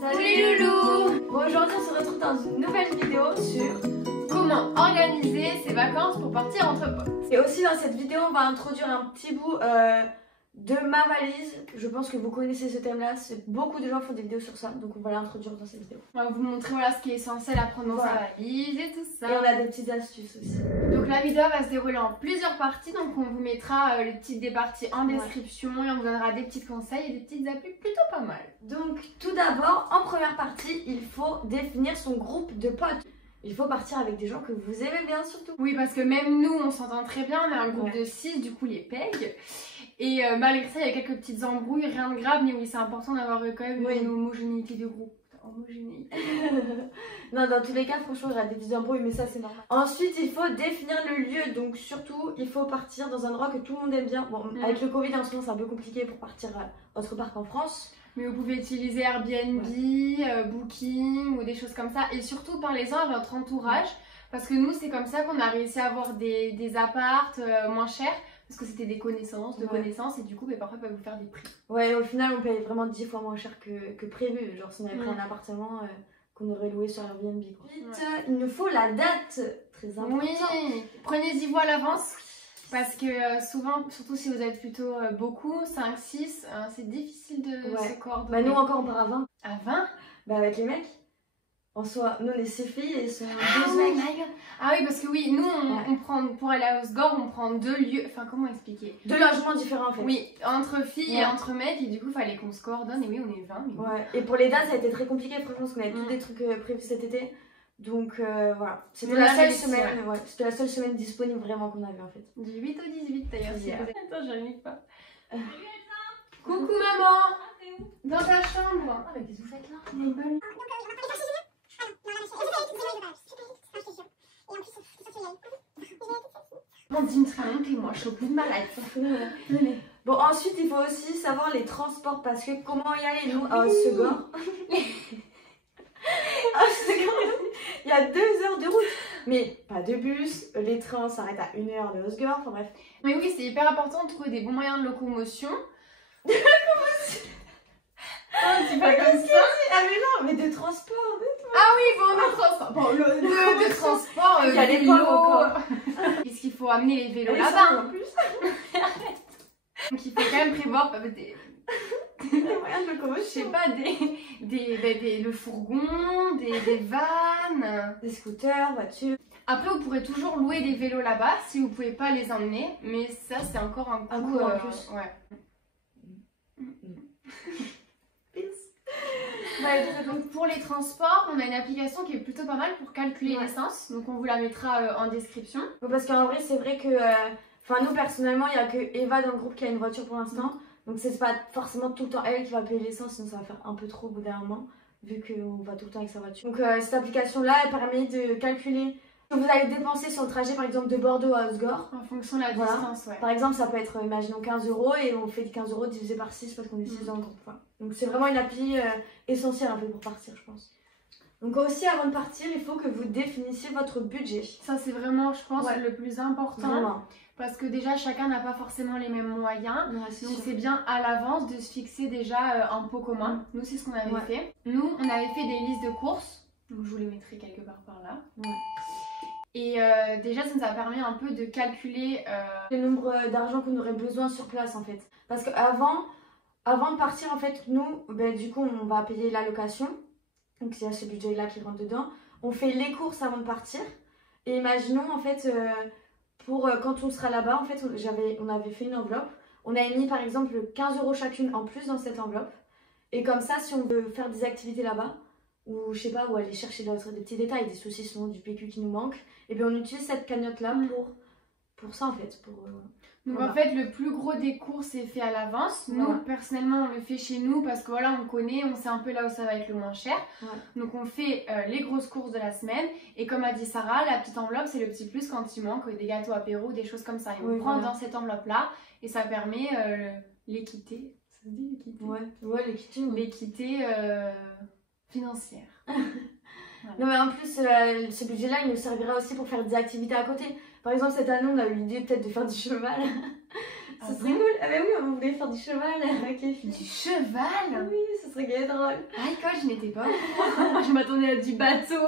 Salut les loulous. Bon, aujourd'hui on se retrouve dans une nouvelle vidéo sur comment organiser ses vacances pour partir entre potes. Et aussi dans cette vidéo on va introduire un petit bout de ma valise. Je pense que vous connaissez ce thème là, beaucoup de gens font des vidéos sur ça, donc on va l'introduire dans cette vidéo. On va vous montrer voilà, ce qui est essentiel à prendre dans sa valise et tout ça. Et on a des petites astuces aussi. Donc la vidéo va se dérouler en plusieurs parties, donc on vous mettra les titres des parties en description et on vous donnera des petits conseils et des petites applis plutôt pas mal. Donc tout d'abord, en première partie, il faut définir son groupe de potes. Il faut partir avec des gens que vous aimez bien surtout. Oui, parce que même nous on s'entend très bien, on a un groupe de 6, du coup les pegs. Et malgré ça, il y a quelques petites embrouilles, rien de grave, mais oui, c'est important d'avoir quand même une homogénéité de groupe. Homogénéité. Non, dans tous les cas, franchement, il y a des petites embrouilles, mais ça, c'est normal. Ensuite, il faut définir le lieu. Donc, surtout, il faut partir dans un endroit que tout le monde aime bien. Bon, avec le Covid, en ce moment, c'est un peu compliqué pour partir autre part qu'en France. Mais vous pouvez utiliser Airbnb, Booking ou des choses comme ça. Et surtout, parlez-en à votre entourage. Parce que nous, c'est comme ça qu'on a réussi à avoir des apparts moins chers. Parce que c'était des connaissances, et du coup, mais parfois, ils peuvent vous faire des prix. Ouais, au final, on paye vraiment 10 fois moins cher que prévu. Genre, si on avait pris un appartement qu'on aurait loué sur Airbnb. Ensuite, il nous faut la date. Très important. Oui, prenez-y vous à l'avance. Parce que souvent, surtout si vous êtes plutôt beaucoup, 5, 6, c'est difficile de se coordonner. Bah, nous, encore, on part à 20. À 20 ? Bah, avec les mecs. En soi, nous on est 6 filles et sont 12 mecs. Ah oui, parce que oui, nous on prend, pour aller à Osgore, on prend 2 lieux, enfin comment expliquer, 2 logements différents en fait. Oui, entre filles et entre mecs, et du coup il fallait qu'on se coordonne, et oui on est 20. Mais ouais, et pour les dates ça a été très compliqué, franchement, parce qu'on avait tous des trucs prévus cet été. Donc voilà, c'était la seule semaine, c'était la seule semaine disponible vraiment qu'on avait en fait. Du 8 au 18 d'ailleurs, si vous êtes... Attends, j'arrive pas. Coucou maman. Dans ta chambre. Ah mais qu'est-ce que vous faites là? Bon, dis-moi, montrez-moi, je suis au bout de ma life. Bon, ensuite, il faut aussi savoir les transports parce que comment y aller, nous, à Osgore. Il y a 2 heures de route, mais pas de bus, les trains s'arrêtent à 1 heure de Osgore, enfin bref. Mais oui, c'est hyper important de trouver des bons moyens de locomotion. De locomotion. Oh, tu fais comme ça? Ah mais non, mais de transport. Ah oui, bon, de transport. Bon, de transport, il y a les pommes encore. Puisqu'il faut amener les vélos là-bas. En plus. Donc il faut quand même prévoir des moyens de locomotion. Je sais pas, le fourgon, des vannes, des scooters, voitures. Après, vous pourrez toujours louer des vélos là-bas si vous pouvez pas les emmener, mais ça c'est encore un coût en plus. Ouais. Donc pour les transports, on a une application qui est plutôt pas mal pour calculer l'essence, donc on vous la mettra en description. Parce qu'en vrai c'est vrai que, nous personnellement il n'y a que Eva dans le groupe qui a une voiture pour l'instant, donc c'est pas forcément tout le temps elle qui va payer l'essence, sinon ça va faire un peu trop au bout d'un moment, vu qu'on va tout le temps avec sa voiture. Donc cette application là elle permet de calculer ce que vous allez dépenser sur le trajet par exemple de Bordeaux à Osgore. En fonction de la distance, Par exemple ça peut être, imaginons 15 € et on fait 15 € divisé par 6 parce qu'on est 6 dans le groupe. Donc c'est vraiment une appli essentielle un peu pour partir je pense. Donc aussi avant de partir il faut que vous définissiez votre budget. Ça c'est vraiment je pense le plus important. Vraiment. Parce que déjà chacun n'a pas forcément les mêmes moyens. Donc c'est bien à l'avance de se fixer déjà un pot commun. Nous c'est ce qu'on avait fait. Nous on avait fait des listes de courses. Donc je vous les mettrai quelque part par là. Et déjà ça nous a permis un peu de calculer le nombre d'argent qu'on aurait besoin sur place en fait. Parce qu'avant de partir en fait nous du coup on va payer la location. Donc il y a ce budget là qui rentre dedans. On fait les courses avant de partir. Et imaginons en fait pour quand on sera là-bas en fait on avait fait une enveloppe. On avait mis par exemple 15 € chacune en plus dans cette enveloppe. Et comme ça si on veut faire des activités là-bas ou je sais pas, ou aller chercher des petits détails, des saucissons, du PQ qui nous manque, et bien on utilise cette cagnotte là pour ça en fait. Donc en fait le plus gros des courses est fait à l'avance. Nous personnellement on le fait chez nous parce que voilà on connaît, on sait un peu là où ça va être le moins cher. Donc on fait les grosses courses de la semaine et comme a dit Sarah, la petite enveloppe c'est le petit plus quand il manque des gâteaux apéro, des choses comme ça. Et on prend dans cette enveloppe là et ça permet l'équité. Ça se dit l'équité? Ouais l'équité. L'équité financière. Non mais en plus ce budget là il nous servira aussi pour faire des activités à côté. Par exemple cette année on a eu l'idée peut-être de faire du cheval. Ça serait cool. Ah bah oui, on voulait faire du cheval avec les filles. Du cheval? Oui, ça serait gay drôle. Ah, école, je n'étais pas. Moi, je m'attendais à du bateau,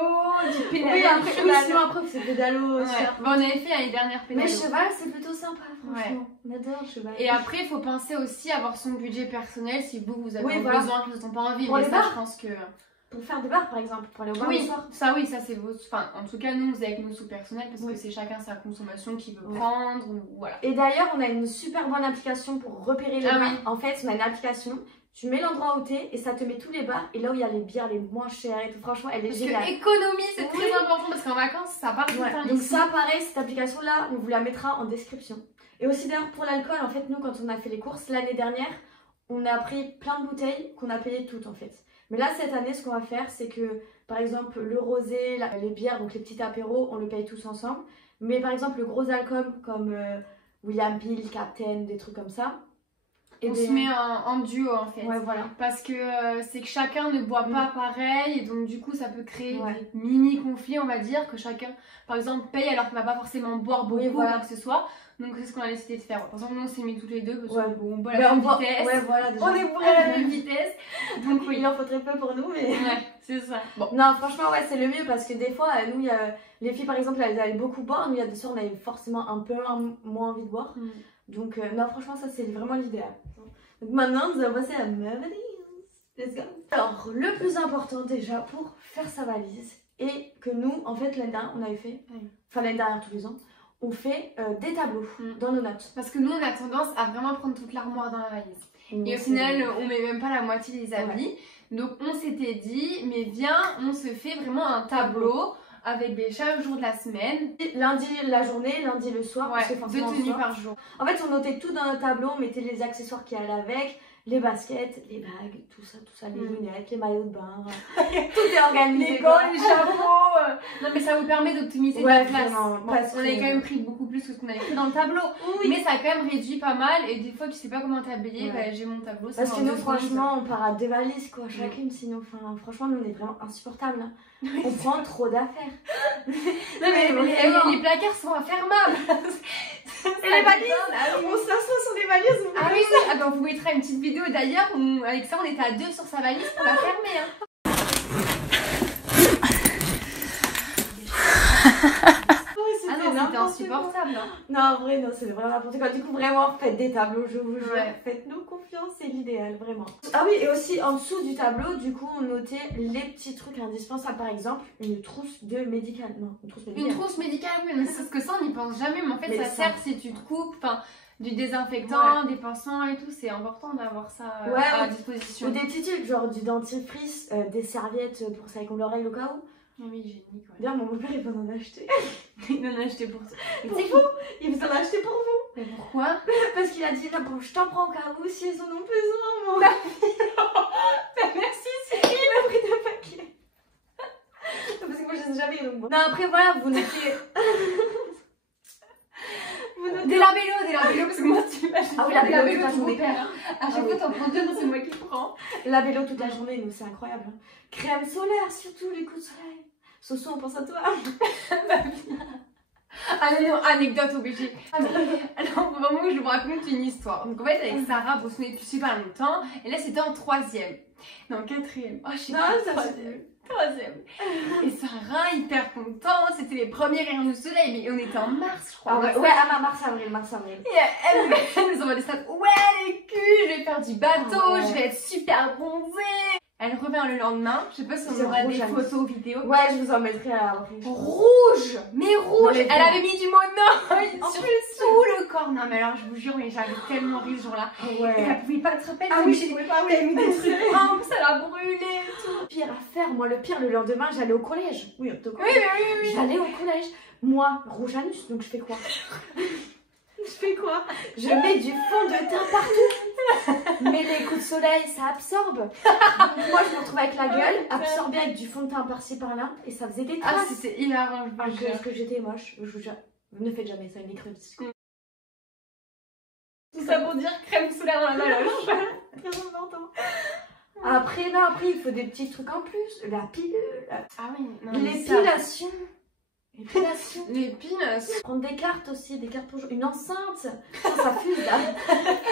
du pédalo. Oui, après, oui, sinon après, c'est pédalo. Ouais. Bon, on avait fait l'année dernière pédalo. Mais cheval, c'est plutôt sympa, franchement. On adore le cheval. Et après, il faut penser aussi à avoir son budget personnel si vous avez besoin, que les autres n'ont pas envie. Pour mais les ça, bars. je pense que. Pour faire des bars, par exemple, pour aller au bar le soir. Oui, ça c'est vos. Enfin, en tout cas, nous, on faisait avec nos sous personnels parce que c'est chacun sa consommation qu'il veut prendre. Ou... Voilà. Et d'ailleurs, on a une super bonne application pour repérer les bars. En fait, on a une application. Tu mets l'endroit où t'es et ça te met tous les bars et là où il y a les bières les moins chères et tout. Franchement, elle est géniale. Parce que économie, c'est très important parce qu'en vacances, ça part tout le temps. Donc ça, pareil, cette application-là, on vous la mettra en description. Et aussi d'ailleurs pour l'alcool, en fait, nous, quand on a fait les courses l'année dernière, on a pris plein de bouteilles qu'on a payées toutes en fait. Mais là, cette année, ce qu'on va faire, c'est que, par exemple, le rosé, les bières, donc les petits apéros, on le paye tous ensemble. Mais par exemple, le gros alcool, comme William Hill, Captain, des trucs comme ça. Et on se met en duo en fait. Ouais, voilà. Parce que c'est que chacun ne boit pas pareil. Et donc, du coup, ça peut créer des mini-conflits, on va dire, que chacun, par exemple, paye alors qu'il ne va pas forcément boire beaucoup ou quoi que ce soit. Donc, c'est ce qu'on a décidé de faire. Par exemple, nous, on s'est mis toutes les deux parce que bon, on boit à la même vitesse. On est bourrés à la même vitesse. Donc, oui. Il en faut très peu pour nous, mais. Ouais, c'est ça. Bon. Non, franchement, ouais, c'est le mieux parce que des fois, nous, il y a... les filles, par exemple, elles allaient beaucoup boire. Nous, il y a des soirs, on avait forcément un peu moins envie de boire. Donc, non, franchement, ça, c'est vraiment l'idéal. Donc, maintenant, nous allons passer à ma valise. Let's go. Alors, le plus important déjà pour faire sa valise, et que nous, en fait, l'année dernière, on avait fait, enfin, l'année dernière, tous les ans, on fait des tableaux dans nos notes. Parce que nous, on a tendance à vraiment prendre toute l'armoire dans la valise. Et au final, on met même pas la moitié des habits. Donc, on s'était dit, mais viens, on se fait vraiment un tableau avec chaque jour de la semaine. Lundi la journée, lundi le soir. Ouais, 2 tenues par jour. En fait, on notait tout dans notre tableau, on mettait les accessoires qui allaient avec, les baskets, les bagues, tout ça, les lunettes, les maillots de bain. Tout est organisé. Les gants, les chapeaux. Non, mais ça vous permet d'optimiser la place. Bon, on avait quand même pris beaucoup plus que ce qu'on avait pris dans le tableau. Mais ça a quand même réduit pas mal. Et des fois, tu sais pas comment t'habiller, j'ai mon tableau. Parce que nous, franchement, on part à 2 valises, quoi, chacune. Sinon, enfin, franchement, nous, on est vraiment insupportables. Hein. On prend trop d'affaires. Non, mais les placards sont infermables. Et les valises, on s'assoit sur les valises. Ah oui, on vous mettra une petite vidéo d'ailleurs. Avec ça, on était à 2 sur sa valise pour la fermer. Hein. C'était insupportable. Hein. Non, en vrai, non, c'est vraiment n'importe quoi. Du coup, vraiment, faites des tableaux, je vous jure. Faites-nous confiance, c'est l'idéal, vraiment. Ah oui, et aussi en dessous du tableau, du coup, on notait les petits trucs indispensables. Par exemple, une trousse de médicaments. Non, une trousse médicale. Une trousse médicale, oui, mais c'est parce que ça, on n'y pense jamais. Mais en fait, ça sert si tu te coupes. Enfin, du désinfectant, des pansements et tout, c'est important d'avoir ça à disposition. Ou des petits trucs, genre du dentifrice, des serviettes pour ça qu'on l'oreille au cas où. Ah oui, hygiénique, ouais. D'ailleurs, mon beau-père, il va en acheter. Il en a acheté pour ça. Pour vous. Il vous en a acheté pour vous. Mais pourquoi? Parce qu'il a dit, là, bon, je t'en prends au cas où si elles en ont besoin, mon gars. Merci, Cyril. Il a pris 2 paquets. Parce que moi, je sais jamais, donc bon. Non, après, voilà, vous notez... Des labellos, parce que moi, tu m'achètes la labello toute la journée. À chaque fois, t'en prends 2, donc c'est moi qui le prends. Labello toute la journée, donc c'est incroyable. Crème solaire, surtout les coups de soleil. Soso, on pense à toi. Ah non, anecdote obligée. Alors, vraiment, je vous raconte une histoire. Donc, en fait, avec Sarah, bon, on est depuis super longtemps. Et là, c'était en 3e. Non, 4e. Oh, je sais pas. 3e. Et Sarah, hyper contente. C'était les premiers rayons du soleil. Mais on était en mars, je crois. Ah ouais, à mars-avril. Et elle nous envoie des stats. Ouais, les culs, je vais faire du bateau. Je vais être super bronzée. Elle revient le lendemain, je sais pas si on aura des photos, vidéos. Ouais, je vous en mettrai à la rouge. Mais rouge. Elle avait mis du monoeil sous le corps. Non mais alors je vous jure, mais j'avais tellement ri ce jour-là. Ouais. Et elle pouvait pas te rappeler. Ah oui, je pouvais pas. Elle mis des trucs. Ça l'a brûlé et tout. Pire à faire, moi le pire, le lendemain j'allais au collège. Oui, oui. J'allais au collège. Moi, rouge anus, donc je fais quoi? Je mets du fond de teint partout. Mais les coups de soleil, ça absorbe. Donc moi, je me retrouve avec la gueule absorbée avec du fond de teint par-ci par-là. Et ça faisait des traces. Ah, c'est hilarant. Parce que j'étais moche. Je vous jure. Ne faites jamais ça, une écrevisse. Tout ça pour dire crème solaire dans la baloche. Très important. Après, il faut des petits trucs en plus. La pilule. Ah oui, non, l'épilation. Épilation. L'épilation. Prendre des cartes aussi, des cartes pour jouer. Une enceinte. Ça fuse là.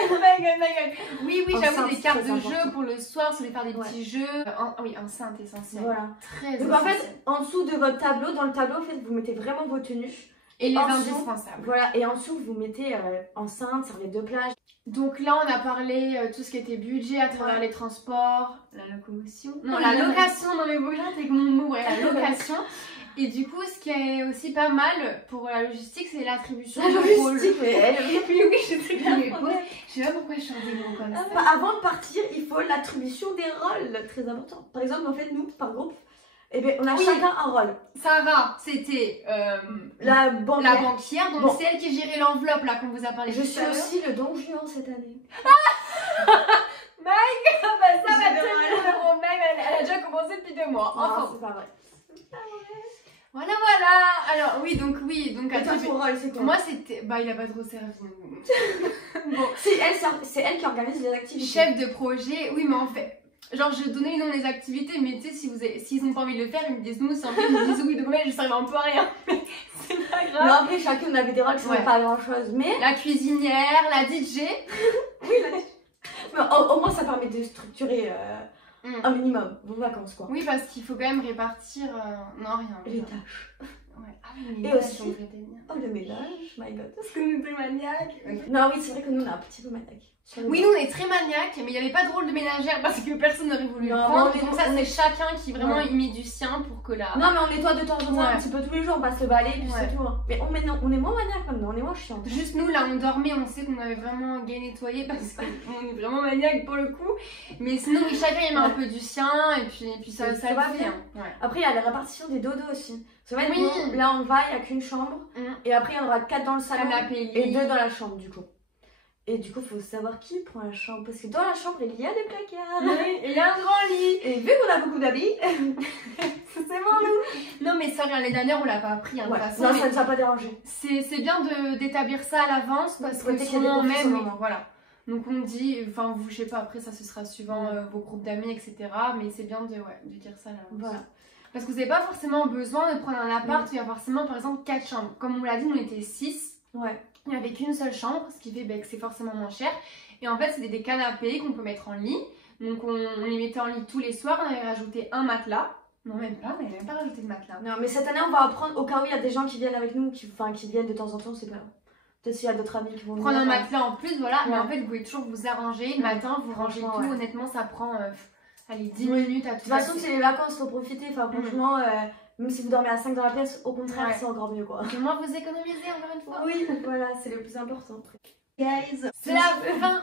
Oh my god. Oui, j'avoue, des cartes de important. jeu pour le soir, si vous voulez faire des petits jeux. Oui, enceinte essentielle. Voilà. Très Donc essentiel. en fait, en dessous de votre tableau, dans le tableau, en fait, vous mettez vraiment vos tenues. Et les en dessous, indispensables. Voilà, et en dessous, vous mettez enceinte, serviette de plage. Donc là, on a parlé tout ce qui était budget à travers les transports, la locomotion. Non, la location, non mais vous c'est que mon mot, ouais, la location. Et du coup, ce qui est aussi pas mal pour la logistique, c'est l'attribution de rôles. Mais elle... Oui, je sais bien. Je sais pas pourquoi je chante des mots comme ça. Avant de partir, il faut l'attribution des rôles, très important. Par exemple, en fait, nous, par groupe, eh bien, on a chacun un rôle. Sarah, c'était la banquière. Donc c'est elle qui gérait l'enveloppe là qu'on vous a parlé. Je suis aussi le Don Juan cette année. Mike, ça va tenir mon mec, elle a déjà commencé depuis 2 mois. Enfin, c'est pas vrai. Voilà. Alors oui, donc Et toi, ton rôle, c'est quoi? moi c'était, il a pas trop servi. Bon, c'est elle qui organise les activités. Chef de projet, oui, mais en fait. Genre, je donnais le nom des activités, mais tu sais, s'ils ont pas envie de le faire, ils me disent nous, sans plus, ils me disent oui, donc moi, je servais un peu à rien. Mais c'est pas grave. Non, après, chacune on avait des rôles qui ne pas grand chose. Mais la cuisinière, la DJ. Oui, mais au moins, ça permet de structurer un minimum vos vacances, quoi. Oui, parce qu'il faut quand même répartir. Non, rien. Les tâches. Ouais. Ah oui, mais et aussi. le Le ménage, my god. Parce que nous était maniaques. Okay. Non, oui, c'est vrai que nous, on est un petit peu maniaques. Oui, nous on est très maniaques, mais il n'y avait pas de rôle de ménagère parce que personne n'aurait voulu le prendre. Donc ça, c'est chacun qui vraiment y met du sien pour que la... Non, mais on nettoie de temps en temps un petit peu tous les jours, on passe le balai, puis c'est tout. Hein. Mais on est moins maniaques maintenant, on est moins chiants. Juste nous, là, on dormait, on sait qu'on avait vraiment bien nettoyé parce qu'on est vraiment maniaques pour le coup. Mais sinon, oui, chacun y met un peu du sien et puis ça le fait. Hein. Après, il y a la répartition des dodos aussi. Ça va être bon, là on va, il n'y a qu'une chambre. Et après, il y en aura 4 dans le salon et 2 dans la chambre du coup. Et du coup, il faut savoir qui prend la chambre. Parce que dans la chambre, il y a des placards. Oui, il y a un grand lit. Et vu qu'on a beaucoup d'habits, c'est bon, nous. Non, mais ça, l'année dernière, on l'a pas appris. Hein, de toute façon, non, ça ne nous a pas dérangé. C'est bien d'établir ça à l'avance parce que sinon, même. Voilà. Donc, on dit, enfin, vous, je sais pas, après, ça, ce sera suivant vos groupes d'amis, etc. Mais c'est bien de dire ça à l'avance. Voilà. Parce que vous n'avez pas forcément besoin de prendre un appart où il y a forcément, par exemple, 4 chambres. Comme on l'a dit, nous, on était 6. Ouais. Il n'y avait qu'une seule chambre, ce qui fait que c'est forcément moins cher. Et en fait, c'était des canapés qu'on peut mettre en lit. Donc, on les mettait en lit tous les soirs. On avait rajouté un matelas. Non, même pas, on n'avait même pas rajouté de matelas. Non, mais cette année, on va apprendre, au cas où il y a des gens qui viennent avec nous, qui viennent de temps en temps, c'est pas grave. Peut-être s'il y a d'autres amis qui vont prendre un matelas en plus, voilà. Ouais. Mais en fait, vous pouvez toujours vous arranger. Le matin, vous rangez tout. Honnêtement, ça prend, allez, 10 minutes à tout. De toute façon, c'est les vacances, faut profiter. Enfin, franchement... Même si vous dormez à 5 dans la pièce, au contraire, c'est encore mieux quoi. Et moi, vous économisez encore une fois. Oui, voilà, c'est le plus important. Guys, c'est la fin.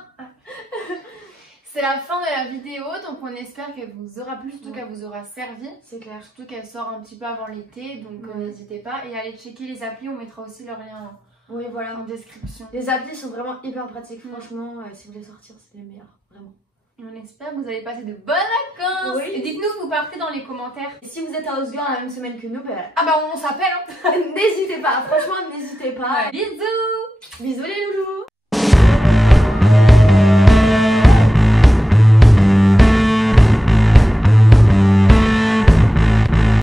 C'est la fin de la vidéo, donc on espère qu'elle vous aura plu, surtout qu'elle vous aura servi. C'est clair. Surtout qu'elle sort un petit peu avant l'été, donc n'hésitez pas. Et allez checker les applis, on mettra aussi leur lien en description. Les applis sont vraiment hyper pratiques, franchement. Si vous voulez sortir, c'est les meilleurs, vraiment. Et on espère que vous allez passer de bonnes vacances. Oui. Et dites-nous ce que vous partez dans les commentaires. Et si vous êtes à Osgore la même semaine que nous, on s'appelle. N'hésitez pas, franchement, n'hésitez pas. Bisous. Bisous les loulous.